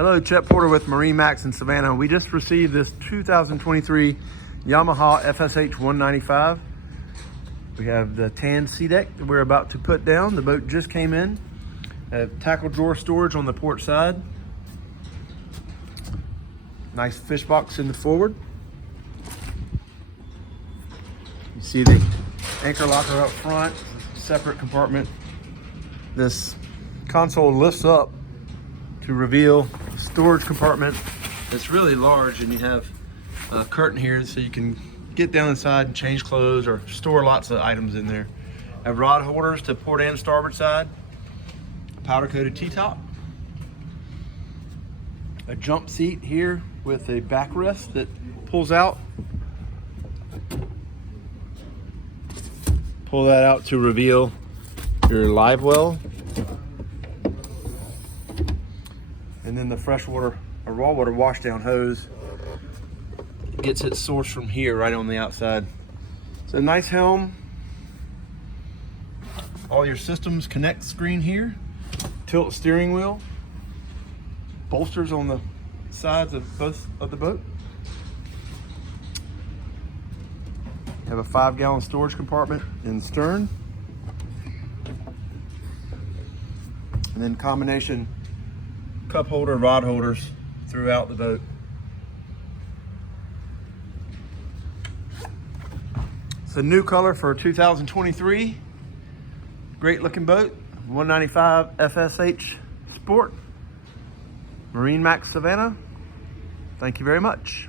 Hello, Chet Porter with MarineMax in Savannah. We just received this 2023 Yamaha FSH 195. We have the tan sea deck that we're about to put down. The boat just came in. Have tackle drawer storage on the port side. Nice fish box in the forward. You see the anchor locker up front, separate compartment. This console lifts up to reveal a storage compartment that's really large, and you have a curtain here so you can get down inside and change clothes or store lots of items in there. Have rod holders to port and starboard side, powder coated T-top, a jump seat here with a backrest that pulls out. Pull that out to reveal your live well. And then the freshwater or raw water washdown hose gets its source from here right on the outside. It's a nice helm. All your systems connect screen here. Tilt steering wheel. Bolsters on the sides of both of the boat. Have a 5-gallon storage compartment in the stern. And then combination cup holder, rod holders throughout the boat. It's a new color for 2023. Great looking boat. 195 FSH Sport. MarineMax Savannah. Thank you very much.